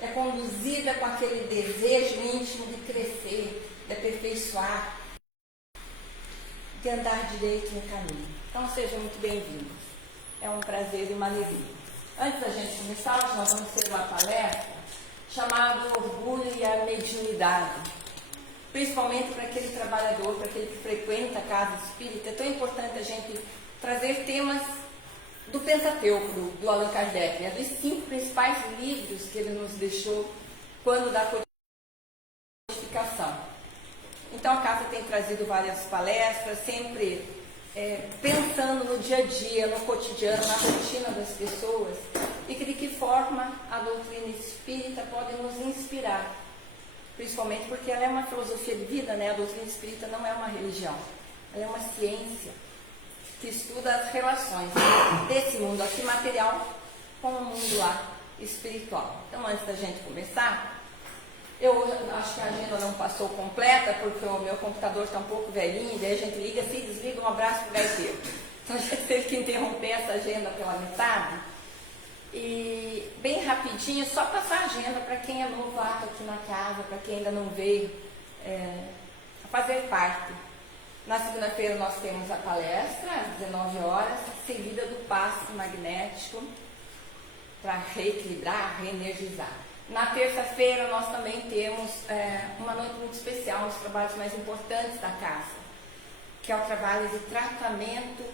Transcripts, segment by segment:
é conduzida com aquele desejo íntimo de crescer, de aperfeiçoar, de andar direito no caminho. Então sejam muito bem-vindos. É um prazer e uma alegria. Antes da gente começar, hoje nós vamos ter uma palestra chamada Orgulho e a Mediunidade. Principalmente para aquele trabalhador, para aquele que frequenta a casa espírita, é tão importante a gente trazer temas do Pentateuco, do Allan Kardec, né? Dos 5 principais livros que ele nos deixou quando da codificação. Então a casa tem trazido várias palestras, sempre pensando no dia a dia, no cotidiano, na rotina das pessoas, e que de que forma a doutrina espírita pode nos inspirar, principalmente porque ela é uma filosofia de vida, né? A doutrina espírita não é uma religião, ela é uma ciência que estuda as relações desse mundo aqui material com o mundo lá espiritual. Então, antes da gente começar, eu acho que a agenda não passou completa, porque o meu computador está um pouco velhinho, daí a gente liga, se desliga, um abraço para o gaiteiro. Então, a gente teve que interromper essa agenda pela metade. E, bem rapidinho, só passar a agenda para quem é novato aqui na casa, para quem ainda não veio a fazer parte. Na segunda-feira nós temos a palestra, às 19 horas, seguida do passe magnético para reequilibrar, reenergizar. Na terça-feira nós também temos uma noite muito especial, um dos trabalhos mais importantes da casa, que é o trabalho de tratamento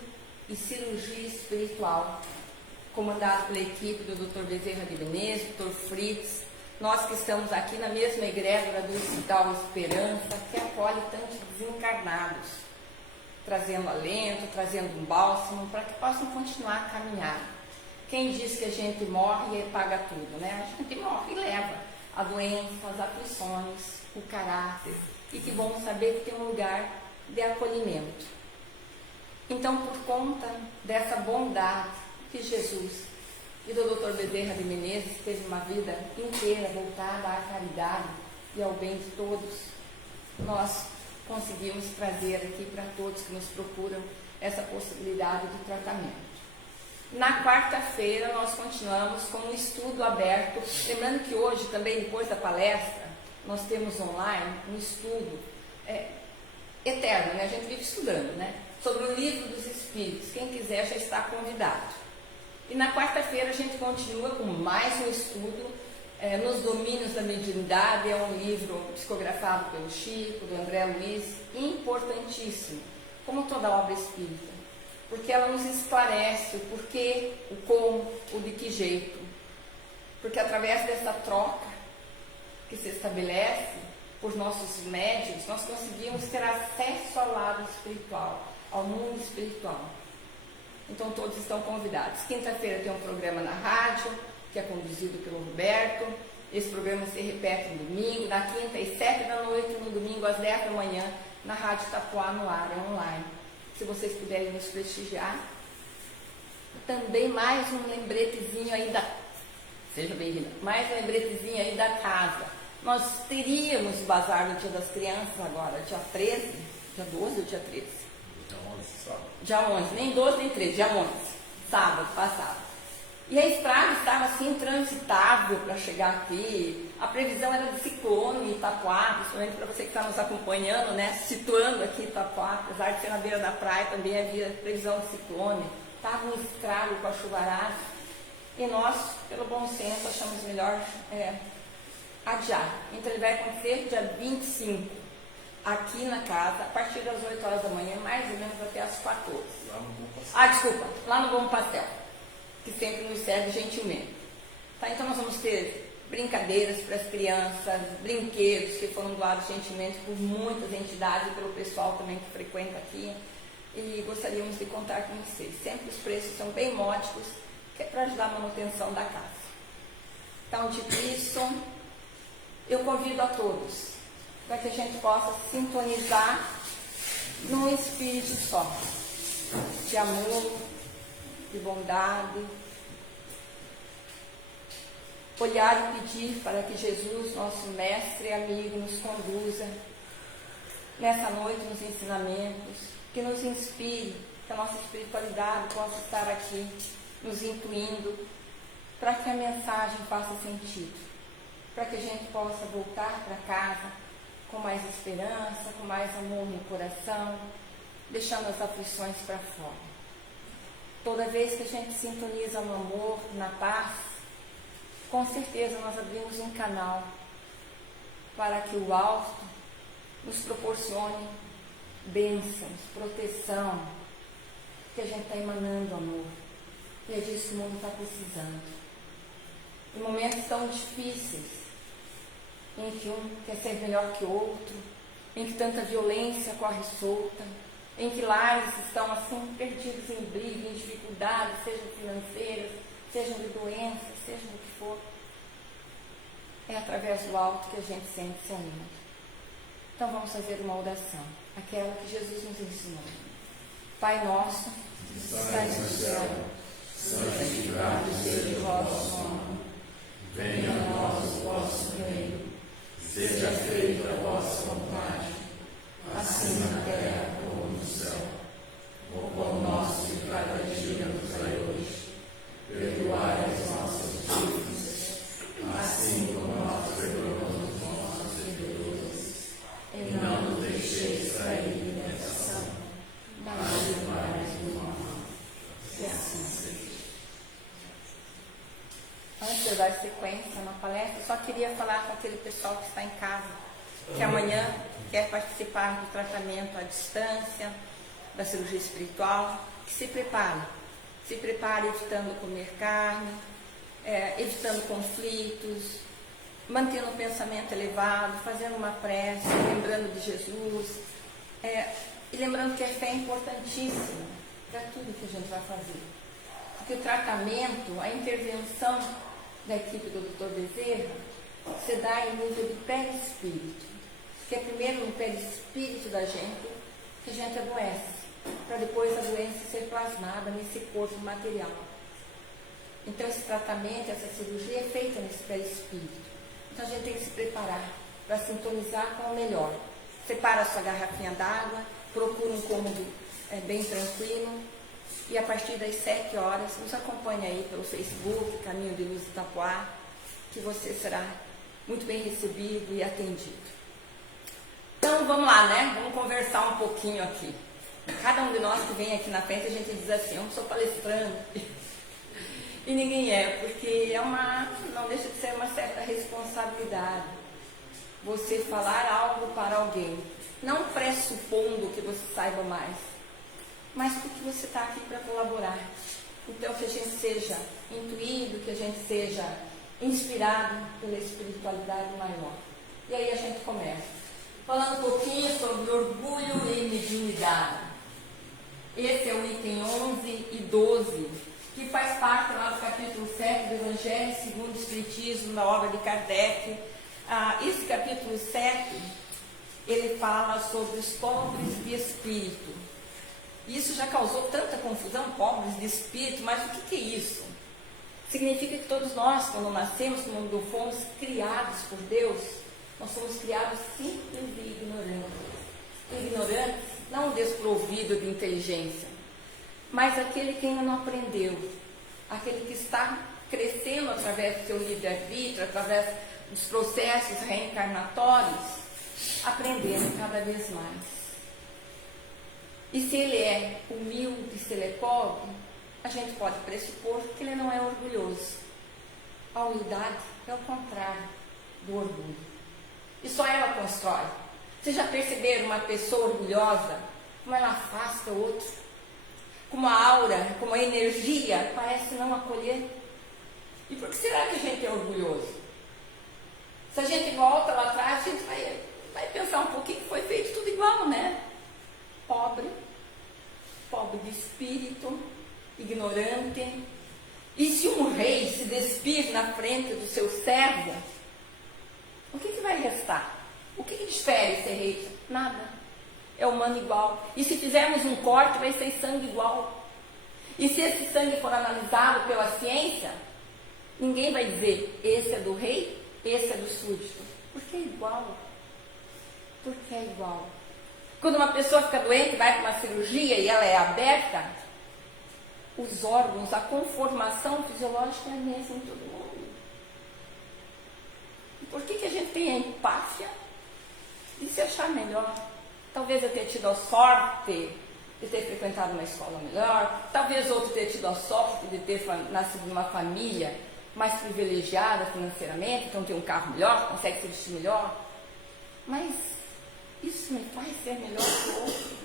e cirurgia espiritual, comandado pela equipe do Dr. Bezerra de Menezes, Dr. Fritz, nós que estamos aqui na mesma egrégora do Hospital Esperança, que acolhe tantos desencarnados, trazendo alento, trazendo um bálsamo, para que possam continuar a caminhar. Quem diz que a gente morre e paga tudo, né? A gente morre e leva a doença, as aflições, o caráter, e que bom saber que tem um lugar de acolhimento. Então, por conta dessa bondade que Jesus e do Dr. Bezerra de Menezes teve uma vida inteira voltada à caridade e ao bem de todos, nós conseguimos trazer aqui para todos que nos procuram essa possibilidade de tratamento. Na quarta-feira nós continuamos com um estudo aberto, lembrando que hoje também, depois da palestra, nós temos online um estudo eterno, né? A gente vive estudando, né? Sobre o Livro dos Espíritos. Quem quiser já está convidado. E na quarta-feira a gente continua com mais um estudo nos domínios da mediunidade. É um livro psicografado pelo Chico, do André Luiz, importantíssimo, como toda obra espírita, porque ela nos esclarece o porquê, o como, o de que jeito, porque através dessa troca que se estabelece por nossos médiuns, nós conseguimos ter acesso ao lado espiritual, ao mundo espiritual. Então todos estão convidados. Quinta-feira tem um programa na rádio, que é conduzido pelo Roberto. Esse programa se repete no domingo, na quinta às 7 da noite, no domingo às 10 da manhã, na Rádio Itapuá, no ar, online. Se vocês puderem nos prestigiar. Também mais um lembretezinho aí seja bem-vinda, mais um lembretezinho aí da casa. Nós teríamos o Bazar no Dia das Crianças agora, dia 13, dia 12 ou dia 13? Dia 11, nem 12 nem 13, dia 11, sábado passado. E a estrada estava assim intransitável para chegar aqui. A previsão era de ciclone em Itapuá, principalmente para você que está nos acompanhando, né? Situando aqui Itapuá, apesar de ser na beira da praia, também havia previsão de ciclone. Estava um estrago com a chuvarada. E nós, pelo bom senso, achamos melhor adiar. Então ele vai acontecer dia 25. Aqui na casa, a partir das 8 horas da manhã, mais ou menos até as 14. Lá no Bom Pastel. Desculpa, lá no Bom Pastel, que sempre nos serve gentilmente. Tá, então nós vamos ter brincadeiras para as crianças, brinquedos que foram doados gentilmente por muitas entidades e pelo pessoal também que frequenta aqui. E gostaríamos de contar com vocês. Sempre os preços são bem módicos, que é para ajudar a manutenção da casa. Então, dito isso, eu convido a todos para que a gente possa sintonizar num espírito só, de amor, de bondade, olhar e pedir para que Jesus, nosso mestre e amigo, nos conduza nessa noite nos ensinamentos, que nos inspire, que a nossa espiritualidade possa estar aqui nos intuindo, para que a mensagem faça sentido. para que a gente possa voltar para casa com mais esperança, com mais amor no coração, deixando as aflições para fora. Toda vez que a gente sintoniza no amor, na paz, com certeza nós abrimos um canal para que o alto nos proporcione bênçãos, proteção, que a gente está emanando amor. E é disso que o mundo está precisando. Em momentos tão difíceis, em que um quer ser melhor que o outro, em que tanta violência corre solta, em que lares estão assim perdidos em briga, em dificuldades, sejam financeiras, sejam de doenças, sejam do que for. É através do alto que a gente sempre se anima. Então vamos fazer uma oração, aquela que Jesus nos ensinou. Pai nosso, que estás no céu, santificado seja o vosso nome. Venha a nós o vosso reino. Seja feita a vossa vontade, assim na terra como no céu. O pão nosso de cada dia nos dai hoje. Perdoai as nossas dívidas, assim como nós perdoamos os nossos devedores. E não nos deixeis cair em tentação, mas livrai-nos do mal. Que assim seja. Antes de eu dar sequência na palestra, eu só queria falar com aquele pessoal que está em casa, que amanhã quer participar do tratamento à distância, da cirurgia espiritual, que se prepare. Se prepare evitando comer carne, evitando conflitos, mantendo o pensamento elevado, fazendo uma prece, lembrando de Jesus, e lembrando que a fé é importantíssima para tudo que a gente vai fazer. Porque o tratamento, a intervenção da equipe do Dr. Bezerra se dá em nível de perispírito, que é primeiro no perispírito da gente que a gente adoece, para depois a doença ser plasmada nesse corpo material. Então esse tratamento, essa cirurgia é feita nesse perispírito. Então a gente tem que se preparar para sintonizar com o melhor. Separa a sua garrafinha d'água, procura um cômodo bem tranquilo, e a partir das 7 horas, nos acompanhe aí pelo Facebook, Caminho de Luz Itapuá, que você será muito bem recebido e atendido. Então vamos lá, né? Vamos conversar um pouquinho aqui. Cada um de nós que vem aqui na frente, a gente diz assim, eu sou palestrante. E ninguém porque não deixa de ser uma certa responsabilidade. Você falar algo para alguém, não pressupondo que você saiba mais, mas porque você está aqui para colaborar. Então, que a gente seja intuído, que a gente seja inspirado pela espiritualidade maior. E aí a gente começa. Falando um pouquinho sobre orgulho e mediunidade. Esse é o item 11 e 12, que faz parte lá do capítulo 7 do Evangelho segundo o Espiritismo, da obra de Kardec. Esse capítulo 7, ele fala sobre os pobres de espírito. Isso já causou tanta confusão, pobres de espírito, mas o que é isso? Significa que todos nós, quando nascemos, quando fomos criados por Deus, nós somos criados simples e ignorantes. Ignorantes, não desprovido de inteligência, mas aquele que ainda não aprendeu, aquele que está crescendo através do seu livre-arbítrio, através dos processos reencarnatórios, aprendendo cada vez mais. E se ele é humilde, se ele é pobre, a gente pode pressupor que ele não é orgulhoso. A humildade é o contrário do orgulho. E só ela constrói. Vocês já perceberam uma pessoa orgulhosa, como ela afasta o outro? Como a aura, como a energia parece não acolher? E por que será que a gente é orgulhoso? Se a gente volta lá atrás, a gente vai pensar um pouquinho que foi feito tudo igual, né? Pobre de espírito, ignorante. E se um rei se despir na frente do seu servo, o que vai restar? O que difere ser rei? Nada. É humano igual. E se fizermos um corte, vai ser sangue igual. E se esse sangue for analisado pela ciência, ninguém vai dizer, esse é do rei, esse é do súdito. Porque é igual. Porque é igual. Quando uma pessoa fica doente, vai para uma cirurgia e ela é aberta, os órgãos, a conformação fisiológica é a mesma em todo mundo. pátria de se achar melhor. Talvez eu tenha tido a sorte de ter frequentado uma escola melhor, talvez outro tenha tido a sorte de ter nascido numa família mais privilegiada financeiramente, então tem um carro melhor, consegue se vestir melhor. Mas isso me faz ser melhor que o outro?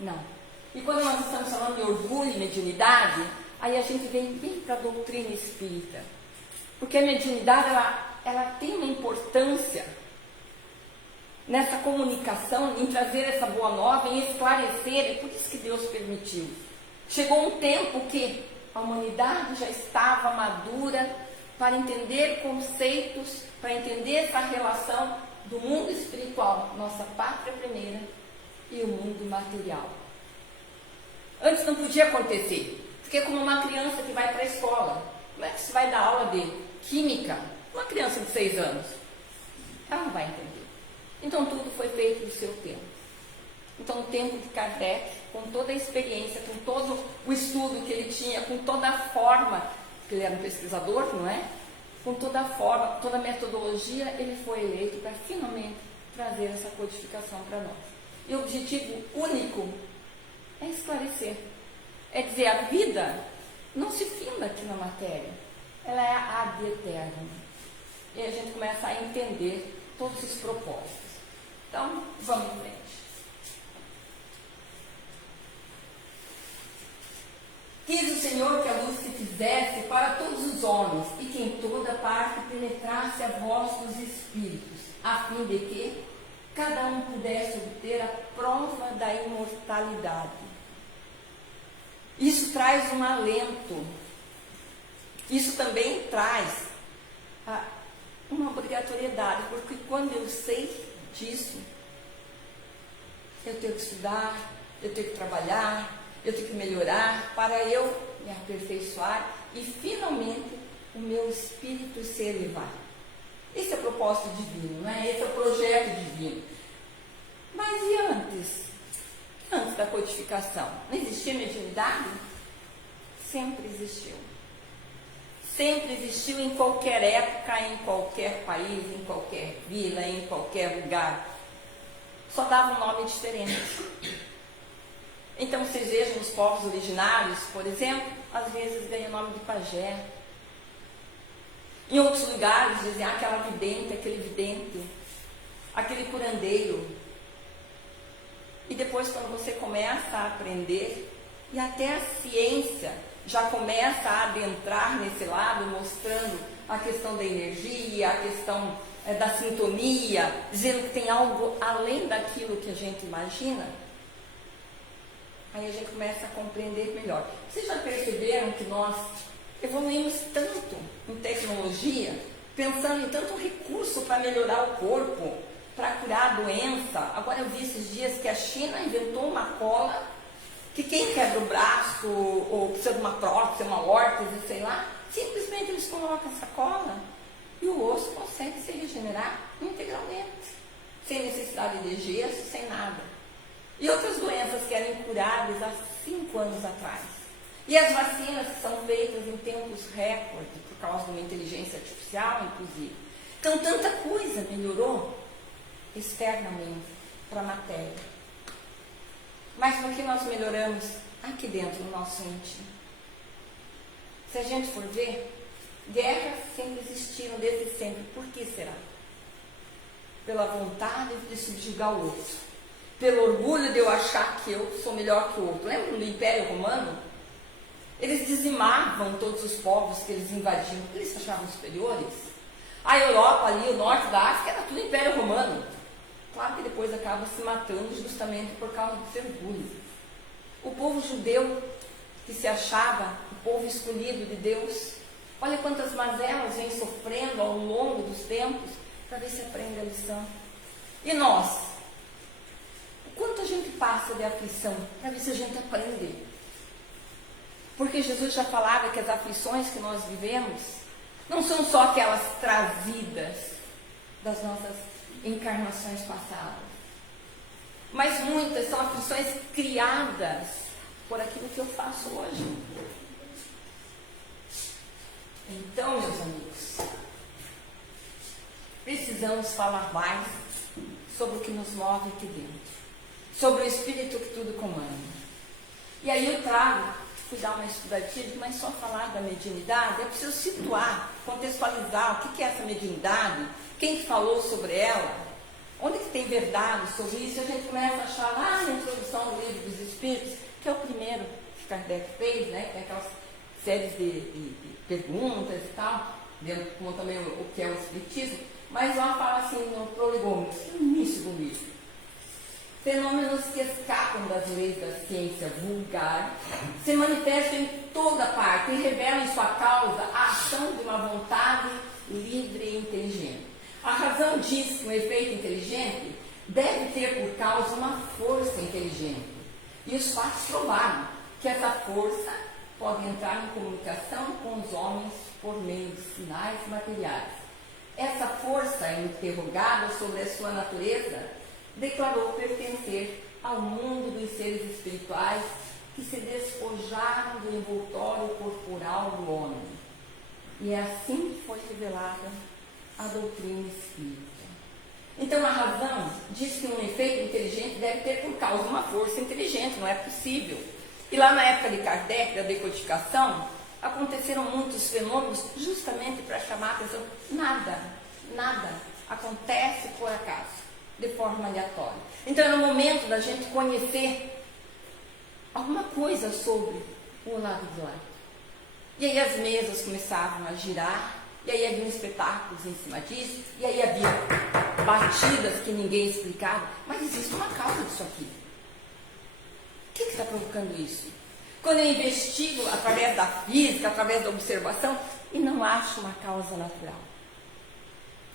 Não. E quando nós estamos falando de orgulho e mediunidade, aí a gente vem bem para a doutrina espírita. Porque a mediunidade, ela tem uma importância nessa comunicação, em trazer essa boa nova, em esclarecer, é por isso que Deus permitiu. Chegou um tempo que a humanidade já estava madura para entender conceitos, para entender essa relação do mundo espiritual, nossa pátria primeira, e o mundo material. Antes não podia acontecer, porque é como uma criança que vai para a escola. Como é que você vai dar aula de química? Uma criança de 6 anos, ela não vai entender. Então tudo foi feito no seu tempo. Então o tempo de Kardec, com toda a experiência, com todo o estudo que ele tinha, com toda a forma, porque ele era um pesquisador, não é? Com toda a forma, toda a metodologia, ele foi eleito para finalmente trazer essa codificação para nós. E o objetivo único é esclarecer. É dizer, a vida não se finda aqui na matéria, ela é ad eterno. E a gente começa a entender todos os propósitos. Então, vamos em frente. Quis o Senhor que a luz se fizesse para todos os homens e que em toda parte penetrasse a voz dos espíritos, a fim de que cada um pudesse obter a prova da imortalidade. Isso traz um alento. Isso também traz uma obrigatoriedade, porque quando eu sei disso, eu tenho que estudar, eu tenho que trabalhar, eu tenho que melhorar para eu me aperfeiçoar e finalmente o meu espírito se elevar. Esse é o propósito divino, não é? Esse é o projeto divino. Mas e antes? Antes da codificação, não existia mediunidade? Sempre existiu. Sempre existiu em qualquer época, em qualquer país, em qualquer vila, em qualquer lugar. Só dava um nome diferente. Então, vocês vejam os povos originários, por exemplo, às vezes ganham o nome de pajé. Em outros lugares dizem aquela vidente, aquele vidente, aquele curandeiro. E depois, quando você começa a aprender, e até a ciência já começa a adentrar nesse lado, mostrando a questão da energia, a questão da sintonia, dizendo que tem algo além daquilo que a gente imagina, aí a gente começa a compreender melhor. Vocês já perceberam que nós evoluímos tanto em tecnologia, pensando em tanto recurso para melhorar o corpo, para curar a doença? Agora eu vi esses dias que a China inventou uma cola que quem quebra o braço, ou precisa de uma prótese, uma órtese, sei lá, simplesmente eles colocam essa cola e o osso consegue se regenerar integralmente, sem necessidade de gesso, sem nada. E outras doenças que eram incuráveis há 5 anos atrás. E as vacinas que são feitas em tempos recorde, por causa de uma inteligência artificial, inclusive. Então, tanta coisa melhorou externamente para a matéria. Mas no que nós melhoramos aqui dentro, no nosso íntimo? Se a gente for ver, guerras sempre existiram desde sempre. Por que será? Pela vontade de subjugar o outro. Pelo orgulho de eu achar que eu sou melhor que o outro. Lembram do Império Romano? Eles dizimavam todos os povos que eles invadiam. Eles se achavam superiores. A Europa ali, o norte da África, era tudo Império Romano. Claro que depois acaba se matando justamente por causa do seu orgulho. O povo judeu, que se achava o povo escolhido de Deus, olha quantas mazelas vem sofrendo ao longo dos tempos, para ver se aprende a lição. E nós? O quanto a gente passa de aflição, para ver se a gente aprende. Porque Jesus já falava que as aflições que nós vivemos, não são só aquelas trazidas das nossas encarnações passadas, mas muitas são aflições criadas por aquilo que eu faço hoje. Então, meus amigos, precisamos falar mais sobre o que nos move aqui dentro, sobre o Espírito que tudo comanda. E aí eu fui dar uma estudadinha, mas só falar da mediunidade, é preciso situar, contextualizar o que é essa mediunidade, quem que falou sobre ela, onde que tem verdade sobre isso. A gente começa a achar lá na introdução do Livro dos Espíritos, que é o primeiro que Kardec fez, né, que tem aquelas séries de perguntas e tal, como também o que é o Espiritismo, mas lá fala assim no prolegômenos, no início do livro: fenômenos que escapam das leis da ciência vulgar se manifestam em toda parte e revelam em sua causa a ação de uma vontade livre e inteligente. A razão diz que um efeito inteligente deve ter por causa uma força inteligente. E os fatos provaram que essa força pode entrar em comunicação com os homens por meio de sinais materiais. Essa força, interrogada sobre a sua natureza, declarou pertencer ao mundo dos seres espirituais que se despojaram do envoltório corporal do homem. E assim foi revelada a doutrina espírita. Então a razão diz que um efeito inteligente deve ter por causa uma força inteligente, não é possível. E lá na época de Kardec, da decodificação, aconteceram muitos fenômenos justamente para chamar a atenção. Nada acontece por acaso, de forma aleatória. Então é o momento da gente conhecer alguma coisa sobre o lado de lá. E aí as mesas começavam a girar, e aí havia espetáculos em cima disso, e aí havia batidas que ninguém explicava. Mas existe uma causa disso aqui. O que está provocando isso? Quando eu investigo através da física, através da observação, e não acho uma causa natural,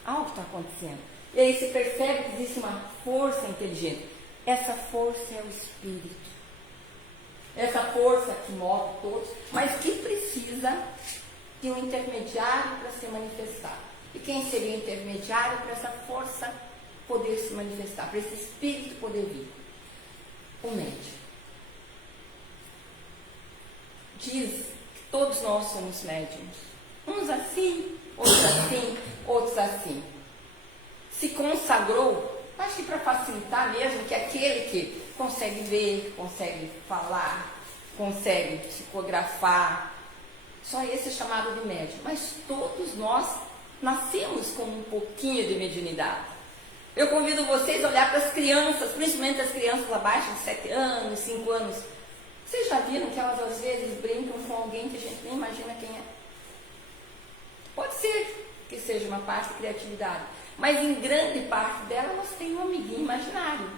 algo está acontecendo. E aí se percebe que existe uma força inteligente. Essa força é o Espírito. Essa força que move todos, mas que precisa de um intermediário para se manifestar. E quem seria o intermediário para essa força poder se manifestar, para esse Espírito poder vir? O médium. Diz que todos nós somos médiums. Uns assim, outros assim. Se consagrou, acho que para facilitar mesmo, que aquele que consegue ver, consegue falar, consegue psicografar, só esse é chamado de médium. Mas todos nós nascemos com um pouquinho de mediunidade. Eu convido vocês a olhar para as crianças, principalmente as crianças abaixo de 7 anos, 5 anos. Vocês já viram que elas às vezes brincam com alguém que a gente nem imagina quem é? Pode ser que seja uma parte de criatividade, mas em grande parte dela elas têm um amiguinho imaginário.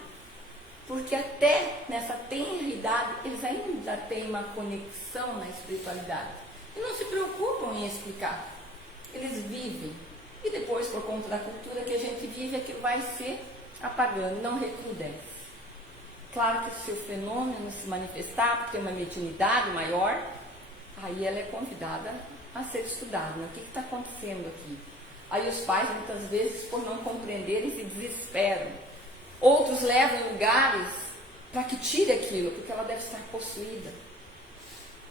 Porque até nessa tenra idade eles ainda têm uma conexão na espiritualidade. E não se preocupam em explicar. Eles vivem. E depois, por conta da cultura que a gente vive, aquilo vai se apagando, não recrudesce. Claro que se o fenômeno se manifestar, porque tem uma mediunidade maior, aí ela é convidada a ser estudada. Né? O que está acontecendo aqui? Aí os pais, muitas vezes, por não compreenderem, se desesperam. Outros levam em lugares para que tire aquilo, porque ela deve estar possuída.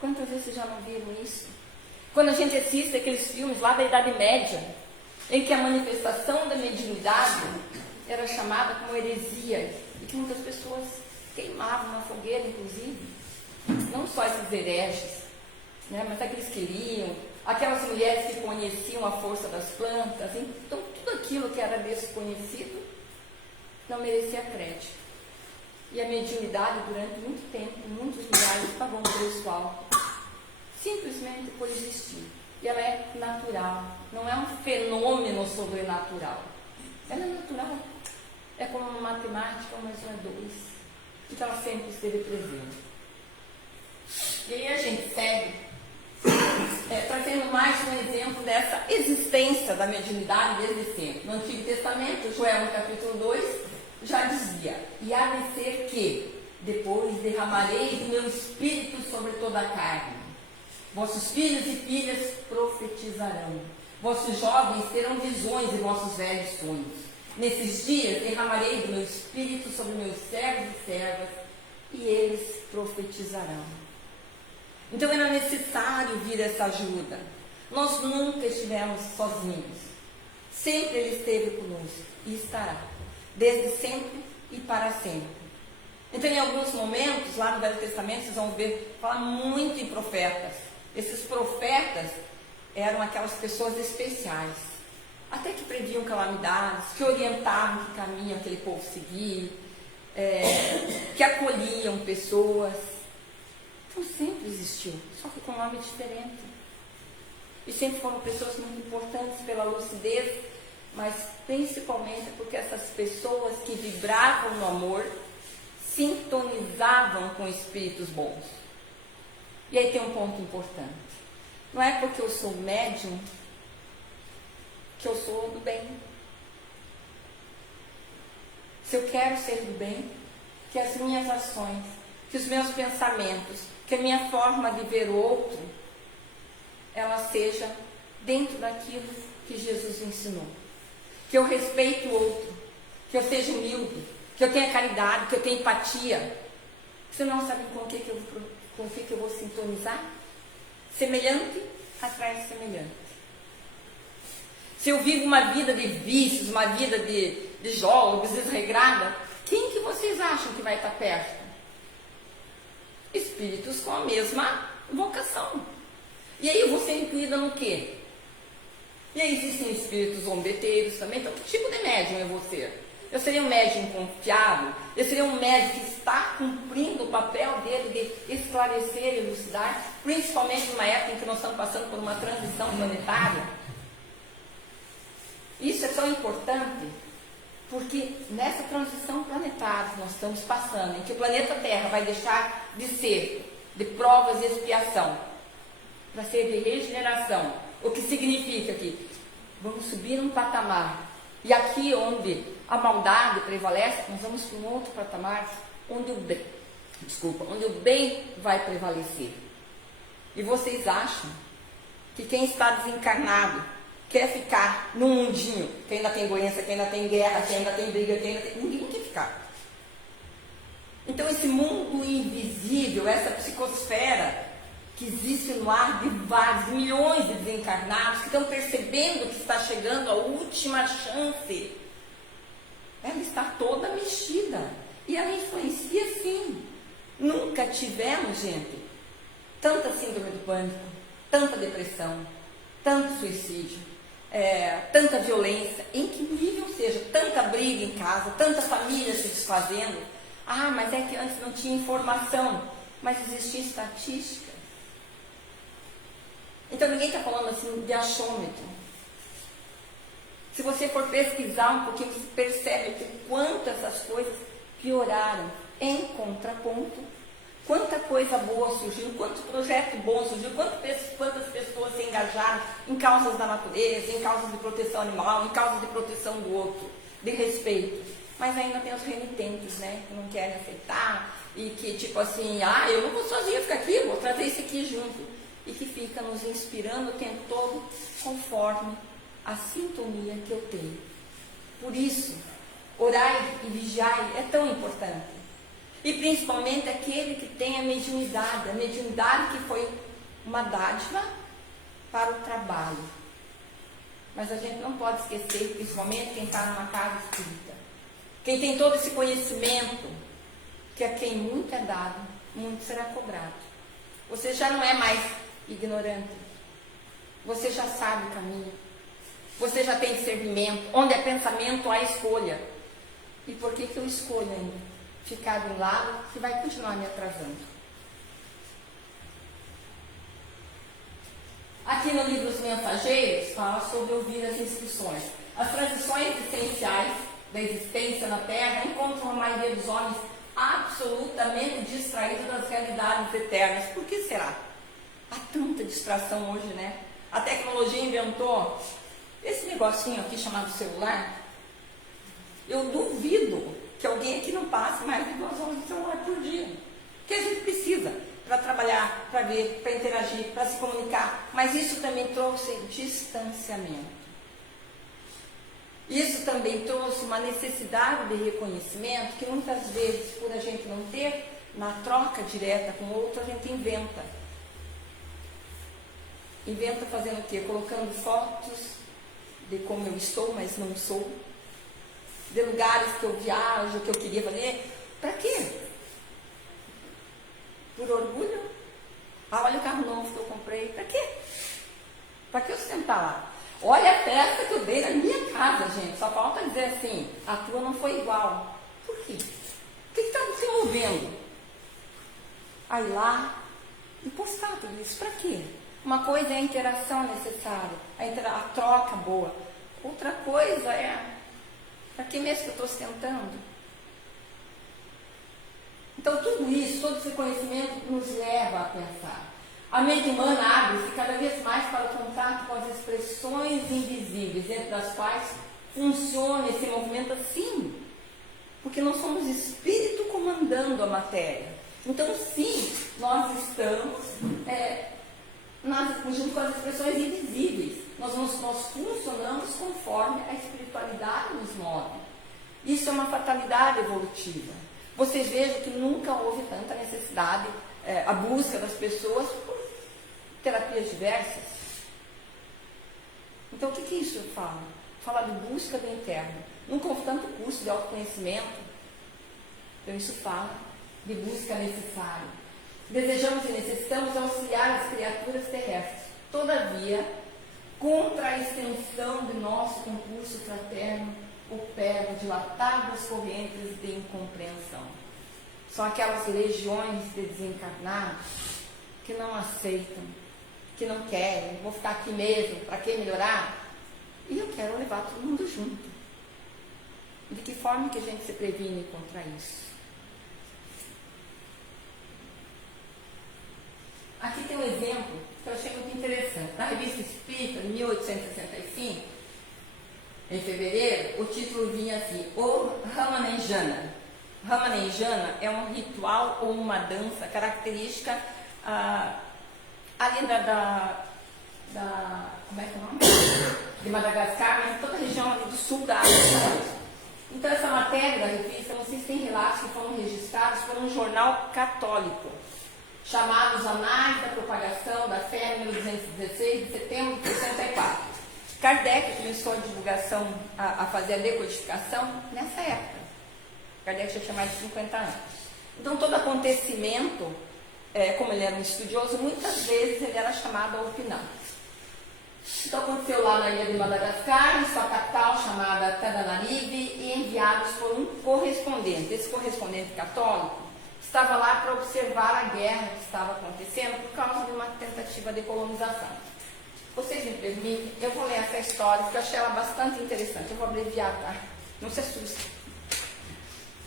Quantas vezes vocês já não viram isso? Quando a gente assiste aqueles filmes lá da Idade Média, em que a manifestação da mediunidade era chamada como heresia, e que muitas pessoas queimavam na fogueira, inclusive, não só esses hereges, né, mas aqueles que liam, aquelas mulheres que conheciam a força das plantas, então tudo aquilo que era desconhecido não merecia crédito. E a mediunidade, durante muito tempo, em muitos lugares, pagou um preço alto, simplesmente por existir. E ela é natural, não é um fenômeno sobrenatural. Ela é natural. É como uma matemática, 1 mais 1 é 2. Então ela sempre esteve presente. E aí a gente segue trazendo mais um exemplo dessa existência da mediunidade desde sempre. No Antigo Testamento, Joel, no capítulo 2, já dizia: e há de ser que depois derramarei do meu espírito sobre toda a carne. Vossos filhos e filhas profetizarão. Vossos jovens terão visões e vossos velhos sonhos. Nesses dias derramarei do meu espírito sobre meus servos e servas, e eles profetizarão. Então era necessário vir essa ajuda. Nós nunca estivemos sozinhos. Sempre Ele esteve conosco e estará, desde sempre e para sempre. Então, em alguns momentos, lá no Velho Testamento, vocês vão ver, fala muito em profetas. Esses profetas eram aquelas pessoas especiais, até que previam calamidades, que orientavam que caminho aquele povo seguir, que acolhiam pessoas. Então, sempre existiu, só que com um nome diferente. E sempre foram pessoas muito importantes pela lucidez, mas principalmente porque essas pessoas que vibravam no amor sintonizavam com espíritos bons. E aí tem um ponto importante. Não é porque eu sou médium que eu sou do bem. Se eu quero ser do bem, que as minhas ações, que os meus pensamentos, que a minha forma de ver o outro, ela seja dentro daquilo que Jesus ensinou. Que eu respeite o outro, que eu seja humilde, que eu tenha caridade, que eu tenha empatia. Você não sabe com o que eu vou sintonizar? Semelhante atrai semelhante. Se eu vivo uma vida de vícios, uma vida de jogos, desregrada, quem que vocês acham que vai estar perto? Espíritos com a mesma vocação. E aí eu vou ser incluída no quê? E aí existem espíritos zombeteiros também. Então, que tipo de médium eu vou ser? Eu seria um médium confiável? Eu seria um médium que está cumprindo o papel dele de esclarecer e elucidar, principalmente numa época em que nós estamos passando por uma transição planetária? Isso é tão importante, porque nessa transição planetária que nós estamos passando, em que o planeta Terra vai deixar de ser de provas e expiação, para ser de regeneração, o que significa que vamos subir um patamar, e aqui onde a maldade prevalece, nós vamos para um outro patamar, onde o bem vai prevalecer. E vocês acham que quem está desencarnado quer ficar num mundinho que ainda tem doença, que ainda tem guerra, que ainda tem briga, ninguém quer ficar. Então esse mundo invisível, essa psicosfera que existe no ar de vários milhões de desencarnados que estão percebendo que está chegando a última chance, ela está toda mexida e ela influencia sim. Nunca tivemos, gente, tanta síndrome do pânico, tanta depressão, tanto suicídio, tanta violência, em que nível seja, tanta briga em casa, tanta família se desfazendo. Ah, mas é que antes não tinha informação, mas existia estatística. Então ninguém está falando assim de achômetro. Se você for pesquisar um pouquinho, você percebe que quanto essas coisas pioraram. Em contraponto, quanta coisa boa surgiu, quanto projeto bom surgiu, quantas pessoas se engajaram em causas da natureza, em causas de proteção animal, em causas de proteção do outro, de respeito. Mas ainda tem os renitentes, né, que não querem aceitar e que tipo assim, eu não vou sozinha ficar aqui, vou trazer isso aqui junto. E que fica nos inspirando o tempo todo conforme a sintonia que eu tenho. Por isso, orai e vigiai é tão importante. E principalmente aquele que tem a mediunidade que foi uma dádiva para o trabalho. Mas a gente não pode esquecer, principalmente quem está numa casa espírita, quem tem todo esse conhecimento, que a quem muito é dado, muito será cobrado. Você já não é mais ignorante. Você já sabe o caminho. Você já tem discernimento. Onde é pensamento, há escolha. E por que eu escolho ainda ficar de um lado que vai continuar me atrasando? Aqui no livro Os Mensageiros fala sobre ouvir as instruções. As transições essenciais da existência na Terra encontram a maioria dos homens absolutamente distraídos das realidades eternas. Por que será? Há tanta distração hoje, né? A tecnologia inventou esse negocinho aqui chamado celular. Eu duvido que alguém aqui não passe mais de 2 horas no celular por dia. Que a gente precisa para trabalhar, para ver, para interagir, para se comunicar. Mas isso também trouxe distanciamento. Isso também trouxe uma necessidade de reconhecimento que muitas vezes, por a gente não ter, na troca direta com o outro, a gente inventa. Inventa fazendo o quê? Colocando fotos de como eu estou, mas não sou, de lugares que eu viajo, que eu queria fazer. Para quê? Por orgulho? Ah, olha o carro novo que eu comprei. Para quê? Para que eu sentar lá? Olha a festa que eu dei na minha casa, gente. Só falta dizer assim, a tua não foi igual. Por quê? O que está se movendo? Aí lá e postar tudo isso. Para quê? Uma coisa é a interação necessária, a troca boa. Outra coisa é, para que mesmo que eu estou ostentando? Então tudo isso, todo esse conhecimento nos leva a pensar. A mente humana abre-se cada vez mais para o contato com as expressões invisíveis, entre as quais funciona esse movimento assim, porque nós somos espírito comandando a matéria. Então sim, nós estamos junto com as expressões invisíveis. Nós funcionamos conforme a espiritualidade nos move. Isso é uma fatalidade evolutiva. Vocês vejam que nunca houve tanta necessidade, a busca das pessoas por terapias diversas. Então o que isso fala? Fala de busca do interno. Nunca houve tanto curso de autoconhecimento. Então isso fala de busca necessária. Desejamos e necessitamos auxiliar as criaturas terrestres. Todavia, contra a extensão de nosso concurso fraterno, operam dilatadas correntes de incompreensão. São aquelas legiões de desencarnados que não aceitam, que não querem, vou ficar aqui mesmo, para que melhorar? E eu quero levar todo mundo junto. De que forma que a gente se previne contra isso? Aqui tem um exemplo que eu achei muito interessante. Na Revista Espírita, de 1865, em fevereiro, o título vinha assim, O Ramanenjana. Ramanenjana é um ritual ou uma dança característica ali como é que é o nome? De Madagascar, mas de toda a região ali do sul da África. Então essa matéria da revista, vocês têm relatos que foram registrados por um jornal católico, chamado Os Anais da Propagação da Fé, número 216, de setembro de 64. Kardec começou a divulgação, a fazer a decodificação nessa época. Kardec já tinha mais de 50 anos. Então todo acontecimento, como ele era um estudioso, muitas vezes ele era chamado a opinar. Então aconteceu lá na ilha de Madagascar, em sua capital chamada Tananarive, e enviados por um correspondente. Esse correspondente católico estava lá para observar a guerra que estava acontecendo por causa de uma tentativa de colonização. Vocês me permitem, eu vou ler essa história, porque eu achei ela bastante interessante. Eu vou abreviar, tá? Não se assustem.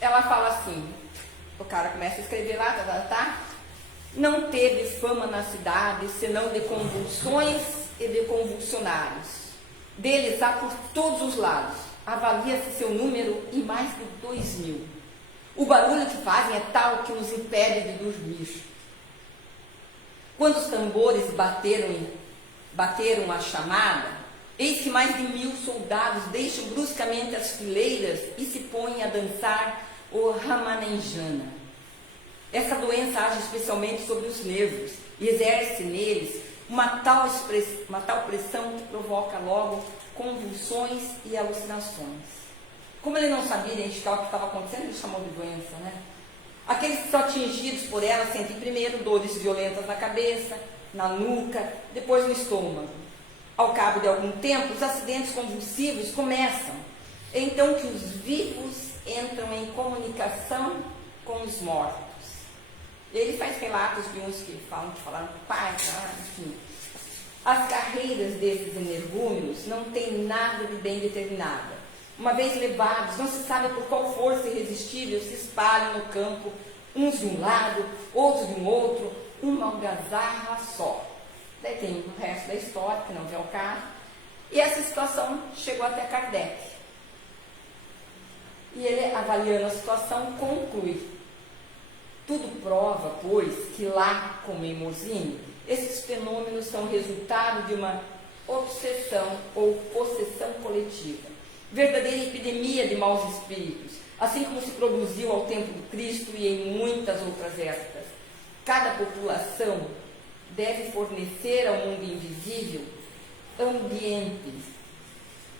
Ela fala assim, o cara começa a escrever lá, tá? Não teve fama na cidade, senão de convulsões e de convulsionários. Deles há por todos os lados. Avalia-se seu número em mais de 2.000. O barulho que fazem é tal que nos impede de dormir. Quando os tambores bateram a chamada, eis que mais de 1.000 soldados deixam bruscamente as fileiras e se põem a dançar o Ramanenjana. Essa doença age especialmente sobre os nervos e exerce neles uma tal pressão que provoca logo convulsões e alucinações. Como ele não sabia identificar o que estava acontecendo, ele chamou de doença, né? Aqueles que são atingidos por ela sentem primeiro dores violentas na cabeça, na nuca, depois no estômago. Ao cabo de algum tempo, os acidentes convulsivos começam. É então que os vivos entram em comunicação com os mortos. Ele faz relatos de uns que falaram com o pai, enfim. As carreiras desses energúmenos não têm nada de bem determinada. Uma vez levados, não se sabe por qual força irresistível se espalham no campo, uns de um lado, outros de um outro, uma algazarra só. Daí tem o resto da história, que não é o caso. E essa situação chegou até Kardec. E ele, avaliando a situação, conclui. Tudo prova, pois, que lá, como em Mozinho, esses fenômenos são resultado de uma obsessão ou possessão coletiva, verdadeira epidemia de maus espíritos, assim como se produziu ao tempo do Cristo e em muitas outras épocas. Cada população deve fornecer ao mundo invisível ambientes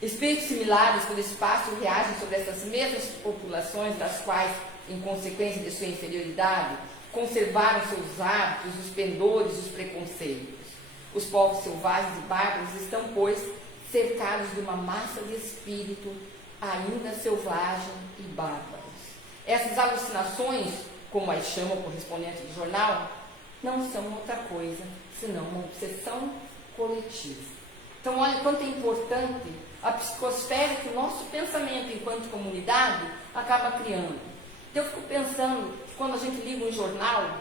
Espíritos similares pelo espaço reagem sobre essas mesmas populações, das quais, em consequência de sua inferioridade, conservaram seus hábitos, os pendores, os preconceitos. Os povos selvagens e bárbaros estão, pois, cercados de uma massa de espírito ainda selvagem e bárbaros. Essas alucinações, como as chama o correspondente do jornal, não são outra coisa senão uma obsessão coletiva. Então, olha quanto é importante a psicosfera que o nosso pensamento enquanto comunidade acaba criando. Então, eu fico pensando que quando a gente liga um jornal,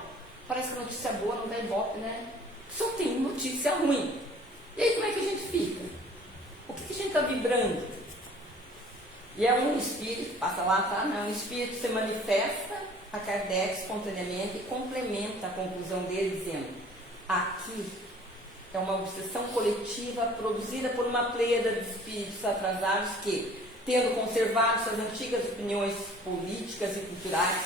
parece que a notícia boa não dá ibope, né? Só tem notícia ruim. E aí como é que a gente fica? O que a gente está vibrando? E é um espírito, passa lá, tá? Não, um espírito se manifesta a Kardec espontaneamente e complementa a conclusão dele dizendo: aqui é uma obsessão coletiva produzida por uma pleiada de espíritos atrasados que, tendo conservado suas antigas opiniões políticas e culturais,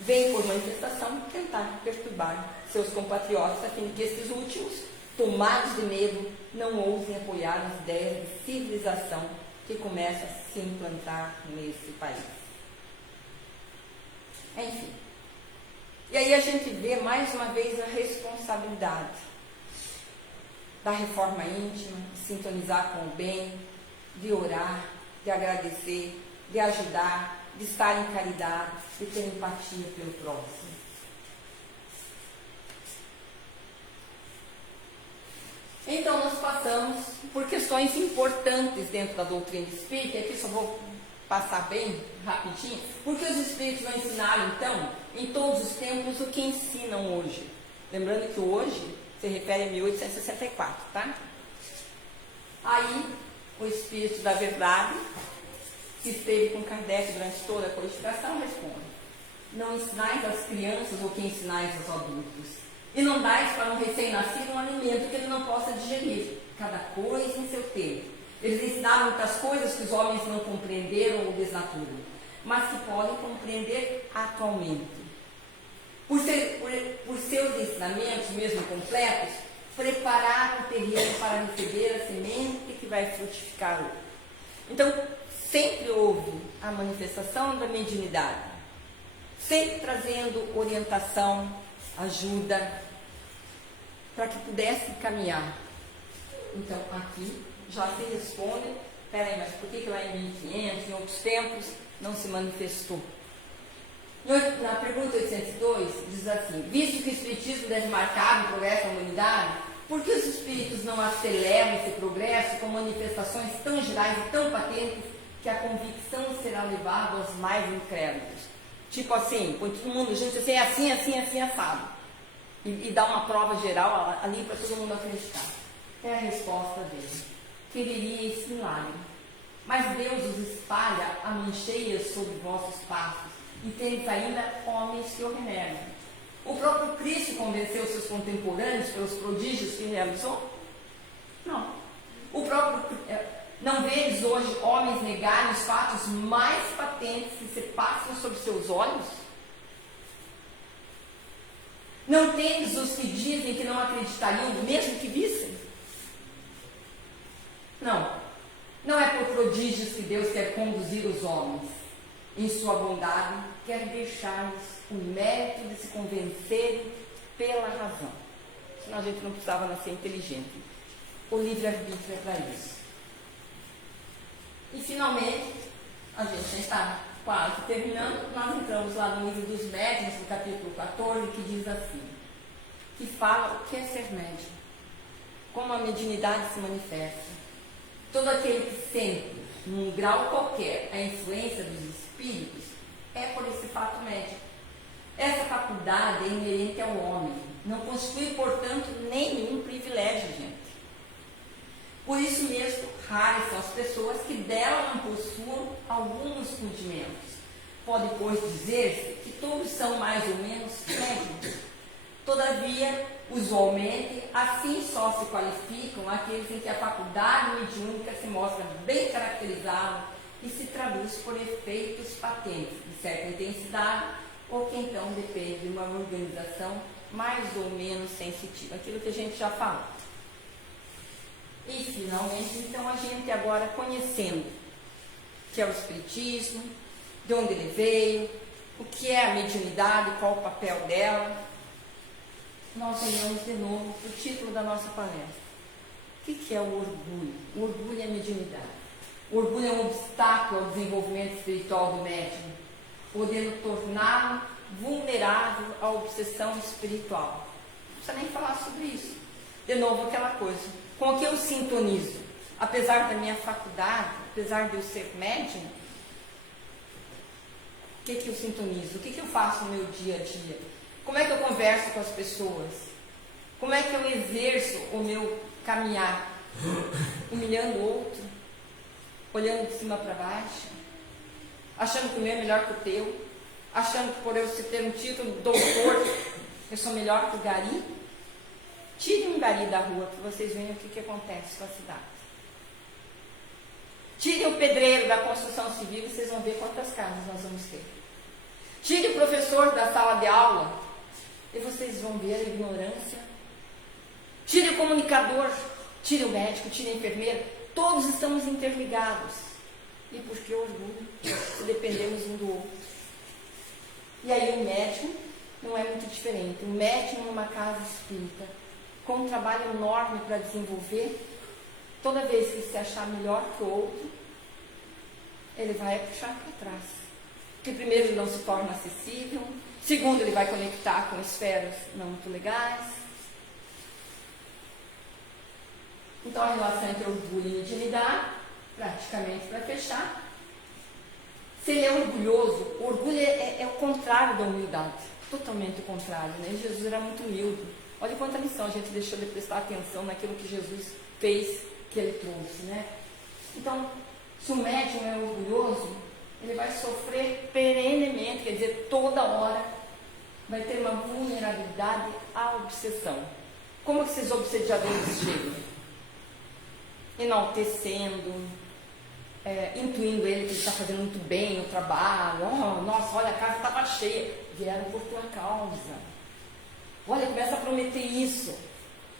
vêm por manifestação tentar perturbar seus compatriotas a fim de que estes últimos, tomados de medo, não ousem apoiar as ideias de civilização que começa a se implantar nesse país. Enfim. E aí a gente vê mais uma vez a responsabilidade da reforma íntima, de sintonizar com o bem, de orar, de agradecer, de ajudar, de estar em caridade, de ter empatia pelo próximo. Então, nós passamos por questões importantes dentro da doutrina espírita, e aqui só vou passar bem rapidinho, porque os espíritos não ensinaram, então, em todos os tempos, o que ensinam hoje. Lembrando que hoje se refere a 1864, tá? Aí, o Espírito da Verdade, que esteve com Kardec durante toda a codificação, responde: não ensinais às crianças o que ensinais aos adultos, e não dais para um recém-nascido um alimento que ele não possa digerir, cada coisa em seu tempo. Eles ensinaram muitas coisas que os homens não compreenderam ou desnaturam, mas que podem compreender atualmente. Por seus ensinamentos, mesmo completos, prepararam o terreno para receber a semente que vai frutificar hoje. Então, sempre houve a manifestação da mediunidade, sempre trazendo orientação, ajuda, para que pudesse caminhar. Então, aqui já se responde: peraí, mas por que lá em 1500, em outros tempos, não se manifestou? Na pergunta 802, diz assim: visto que o Espiritismo deve marcar o progresso da humanidade, por que os Espíritos não aceleram esse progresso com manifestações tão gerais e tão patentes que a convicção será levada aos mais incrédulos? Tipo assim, põe todo mundo junto, assim, assim, assado. E dá uma prova geral ali para todo mundo acreditar. É a resposta dele: quereria esse milagre, mas Deus os espalha a mancheias sobre vossos passos, e tendes ainda homens que o renegam. O próprio Cristo convenceu seus contemporâneos pelos prodígios que realizou? Não. Não vedes hoje homens negarem os fatos mais patentes que se passam sob seus olhos? Não tendes os que dizem que não acreditariam, mesmo que vissem? Não. Não é por prodígios que Deus quer conduzir os homens. Em sua bondade, quer deixar-lhes o mérito de se convencerem pela razão. Senão a gente não precisava nascer inteligente. O livre-arbítrio é para isso. E, finalmente, a gente já está quase terminando, nós entramos lá no livro dos médiuns, no capítulo 14, que diz assim, que fala o que é ser médium, como a mediunidade se manifesta. Todo aquele que sente, num grau qualquer, a influência dos espíritos, é por esse fato médico. Essa faculdade é inerente ao homem, não constitui, portanto, nenhum privilégio, gente. Por isso mesmo, raras são as pessoas que dela não possuam alguns rudimentos. Pode, pois, dizer-se que todos são mais ou menos médios. Todavia, usualmente, assim só se qualificam aqueles em que a faculdade mediúnica se mostra bem caracterizada e se traduz por efeitos patentes de certa intensidade, ou que então depende de uma organização mais ou menos sensitiva. Aquilo que a gente já falou. E finalmente, então, a gente agora conhecendo o que é o Espiritismo, de onde ele veio, o que é a mediunidade, qual o papel dela, nós olhamos de novo o título da nossa palestra. O que é o orgulho? O orgulho é a mediunidade. O orgulho é um obstáculo ao desenvolvimento espiritual do médium, podendo torná-lo vulnerável à obsessão espiritual. Não precisa nem falar sobre isso. De novo, aquela coisa. Com o que eu sintonizo? Apesar da minha faculdade, apesar de eu ser médium, o que eu sintonizo? O que eu faço no meu dia a dia? Como é que eu converso com as pessoas? Como é que eu exerço o meu caminhar? Humilhando o outro? Olhando de cima para baixo? Achando que o meu é melhor que o teu? Achando que por eu ter um título de doutor, eu sou melhor que o gari? Tire um gari da rua para vocês verem o que acontece com a cidade. Tire o pedreiro da construção civil e vocês vão ver quantas casas nós vamos ter. Tire o professor da sala de aula e vocês vão ver a ignorância. Tire o comunicador, tire o médico, tire a enfermeira. Todos estamos interligados. E por que orgulho? Se dependemos um do outro. E aí o médium não é muito diferente. O médium numa casa espírita, com um trabalho enorme para desenvolver, toda vez que se achar melhor que o outro, ele vai puxar para trás. Porque primeiro ele não se torna acessível, segundo ele vai conectar com esferas não muito legais. Então a relação entre orgulho e mediunidade, praticamente para fechar, se ele é orgulhoso, o orgulho é o contrário da humildade, totalmente o contrário, né? Jesus era muito humilde. Olha quanta lição a gente deixou de prestar atenção naquilo que Jesus fez, que ele trouxe, né? Então, se o médium é orgulhoso, ele vai sofrer perenemente, quer dizer, toda hora vai ter uma vulnerabilidade à obsessão. Como que esses obsediadores chegam? Enaltecendo, intuindo ele que ele está fazendo muito bem o trabalho. Oh, nossa, olha, a casa estava cheia. Vieram por tua causa. Olha, começa a prometer isso.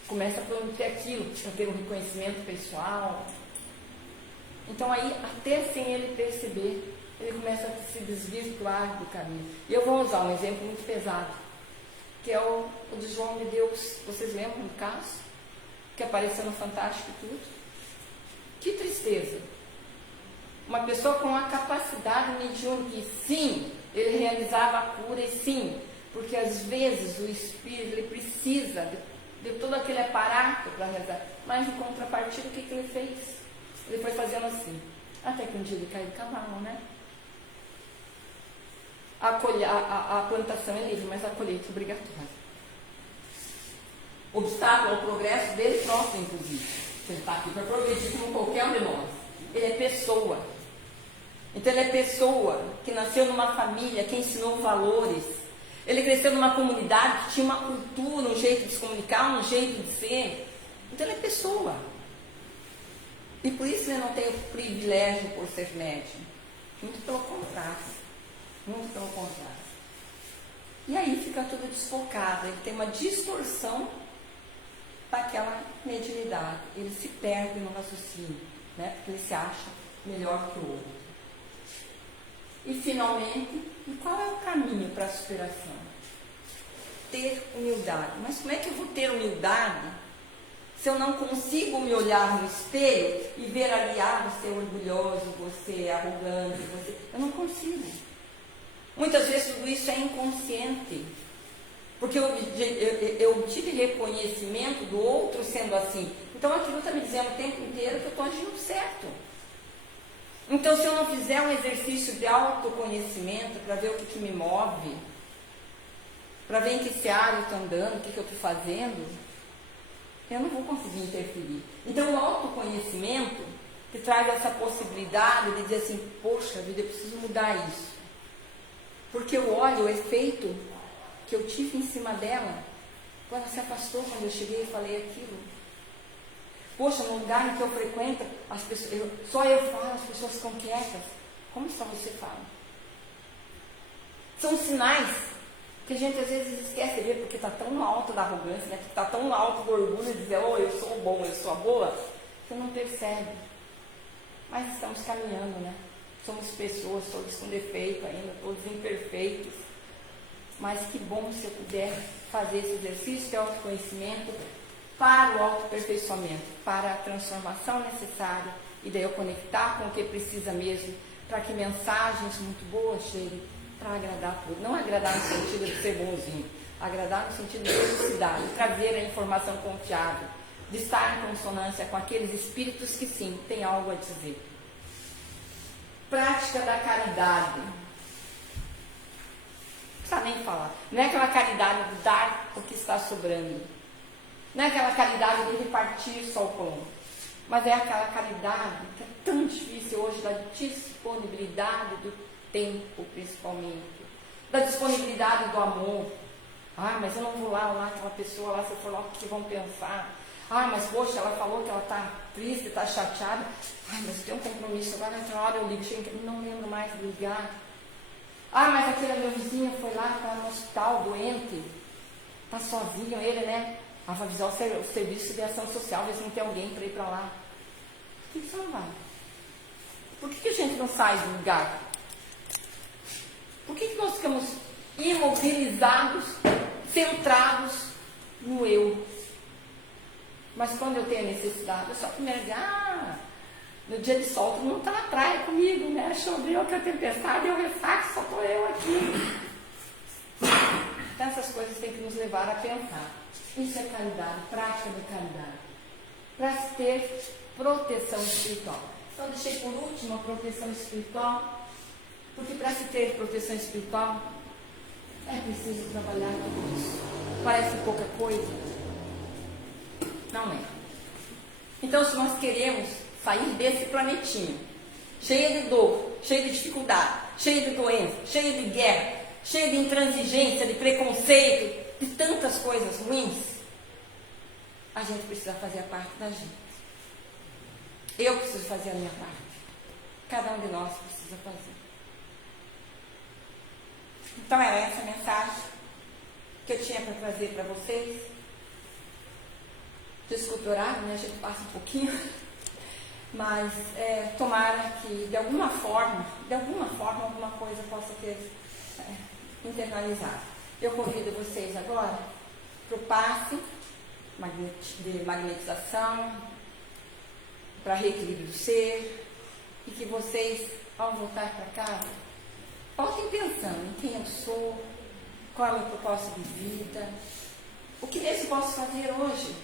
Começa a prometer aquilo, para ter um reconhecimento pessoal. Então aí, até sem ele perceber, ele começa a se desvirtuar do caminho. E eu vou usar um exemplo muito pesado, que é o de João de Deus. Vocês lembram do caso? Que apareceu no Fantástico e tudo? Que tristeza! Uma pessoa com a capacidade mediúnica, e sim, ele realizava a cura, e sim, porque às vezes o espírito ele precisa de todo aquele aparato para realizar. Mas em contrapartida, o que ele fez? Ele foi fazendo assim, até que um dia ele caiu do cavalo, né? A plantação é livre, mas a colheita é obrigatória. Obstáculo ao progresso dele próprio, inclusive. Ele está aqui para progredir como qualquer um de nós. Ele é pessoa. Então ele é pessoa que nasceu numa família que ensinou valores. Ele cresceu numa comunidade que tinha uma cultura, um jeito de se comunicar, um jeito de ser. Então ele é pessoa. E por isso ele não tem o privilégio por ser médium. Muito pelo contrário. Muito pelo contrário. E aí fica tudo desfocado. Ele tem uma distorção daquela mediunidade. Ele se perde no raciocínio, né? Porque ele se acha melhor que o outro. E finalmente, qual é o caminho para a superação? Ter humildade. Mas como é que eu vou ter humildade se eu não consigo me olhar no espelho e ver ali, você é orgulhoso, você é arrogante, você... Eu não consigo. Muitas vezes tudo isso é inconsciente. Porque eu tive reconhecimento do outro sendo assim. Então aquilo está me dizendo o tempo inteiro que eu estou agindo certo. Então se eu não fizer um exercício de autoconhecimento para ver o que me move, para ver em que seara eu estou andando, o que eu estou fazendo, eu não vou conseguir interferir. Então o autoconhecimento que traz essa possibilidade de dizer assim, poxa vida, eu preciso mudar isso. Porque eu olho o efeito que eu tive em cima dela, quando ela se afastou, quando eu cheguei e falei aquilo. Poxa, no lugar em que eu frequento, as pessoas, só eu falo, as pessoas ficam quietas. Como só você fala? São sinais que a gente às vezes esquece de ver, porque está tão alto da arrogância, né? Que está tão alto do orgulho de dizer, eu sou o bom, eu sou a boa, tu não percebe. Mas estamos caminhando, né? Somos pessoas, todos com defeito ainda, todos imperfeitos. Mas que bom se eu puder fazer esse exercício de autoconhecimento para o autoaperfeiçoamento, para a transformação necessária, e daí eu conectar com o que precisa mesmo, para que mensagens muito boas cheguem para agradar tudo. Não agradar no sentido de ser bonzinho, agradar no sentido de felicidade, trazer a informação confiável, de estar em consonância com aqueles espíritos que sim, têm algo a dizer. Prática da caridade. Não precisa nem falar. Não é aquela caridade de dar o que está sobrando. Não é aquela caridade de repartir só o pão. Mas é aquela caridade que é tão difícil hoje, da disponibilidade do tempo, principalmente. Da disponibilidade do amor. Ah, mas eu não vou lá aquela pessoa lá, se eu for lá, o que vão pensar? Ah, mas poxa, ela falou que ela está triste, está chateada. Ah, mas tem um compromisso, agora naquela hora eu ligo, não lembro mais de ligar. Ah, mas aquele meu vizinho foi lá, está no hospital, doente. Está sozinho ele, né? Ah, vai avisar o serviço de ação social, ver se não tem alguém para ir para lá. Por que você não vai? Por que a gente não sai do lugar? Por que nós ficamos imobilizados, centrados no eu? Mas quando eu tenho necessidade, eu só primeiro digo, no dia de sol tu não está na praia comigo, né? Choveu que a tempestade, eu ressaco, só estou eu aqui. Então essas coisas têm que nos levar a pensar. Isso é caridade, prática de caridade. Para se ter proteção espiritual. Então deixei por último a proteção espiritual, porque para se ter proteção espiritual é preciso trabalhar tudo isso. Parece pouca coisa? Não é. Então se nós queremos sair desse planetinho, cheio de dor, cheio de dificuldade, cheio de doença, cheio de guerra, cheio de intransigência, de preconceito, de tantas coisas ruins, a gente precisa fazer a parte da gente. Eu preciso fazer a minha parte. Cada um de nós precisa fazer. Então era essa a mensagem que eu tinha para trazer para vocês. Desculpe o horário, né? A gente passa um pouquinho. Mas tomara que de alguma forma, alguma coisa possa ter internalizado. Eu convido vocês agora para o passe de magnetização, para reequilíbrio do ser, e que vocês, ao voltar para casa, voltem pensando em quem eu sou, qual é o meu propósito de vida, o que mesmo posso fazer hoje.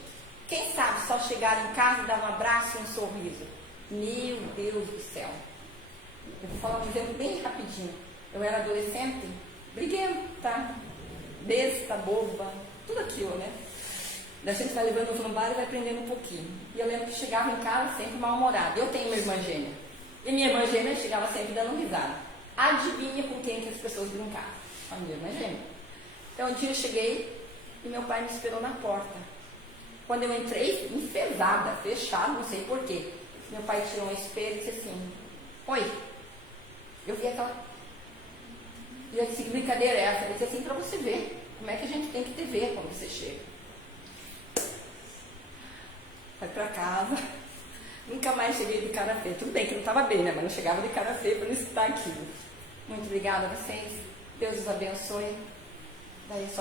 Quem sabe só chegar em casa e dar um abraço e um sorriso. Meu Deus do céu. Eu vou falar um exemplo bem rapidinho. Eu era adolescente, briguento, tá? Besta, boba, tudo aquilo, né? Da gente vai levando no bar e vai aprendendo um pouquinho. E eu lembro que chegava em casa sempre mal-humorada. Eu tenho uma irmã gêmea. E minha irmã gêmea chegava sempre dando risada. Adivinha com quem que as pessoas brincavam? A minha irmã gêmea. Então um dia eu cheguei e meu pai me esperou na porta. Quando eu entrei, enfesada, fechada, não sei porquê. Meu pai tirou um espelho e disse assim: oi. Eu vi aquela... E eu disse: que brincadeira é essa? Ele disse assim: para você ver como é que a gente tem que te ver quando você chega. Vai para casa. Nunca mais cheguei de cara feia. Tudo bem que não estava bem, né? Mas não chegava de cara feia para não estar aqui. Muito obrigada a vocês. Deus os abençoe. Daí só